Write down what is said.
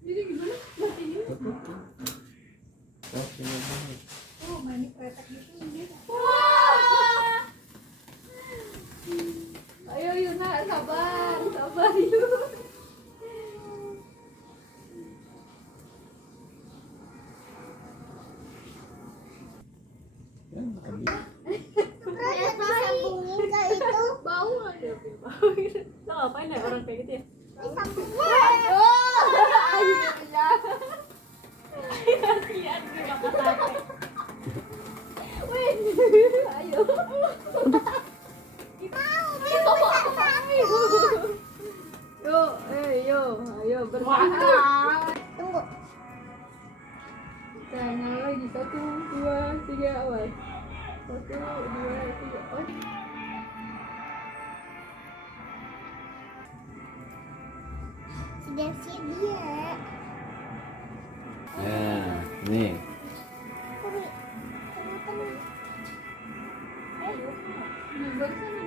Jadi gimana? Matinya? Oh, sini dulu. Oh, main kretek gitu ini. Ayo Yuna, sabar, sabar Yun. Ya, tadi. Terus disambungin ke itu. Bau nggak dia? Bau. Lo ngapain ya orang kayak gitu ya? Disambungin. Oh, akhirnya. Kasihan gue nggak pakai. Wih, ayo. Yo, ayo bertahan. Tunggu. Jangan lagi 1, 2, 3 awal. 1, 2, 3. Oh. Sudah sedia. Nah, nih. Kenapa nih? Ayo. Di bawah sana.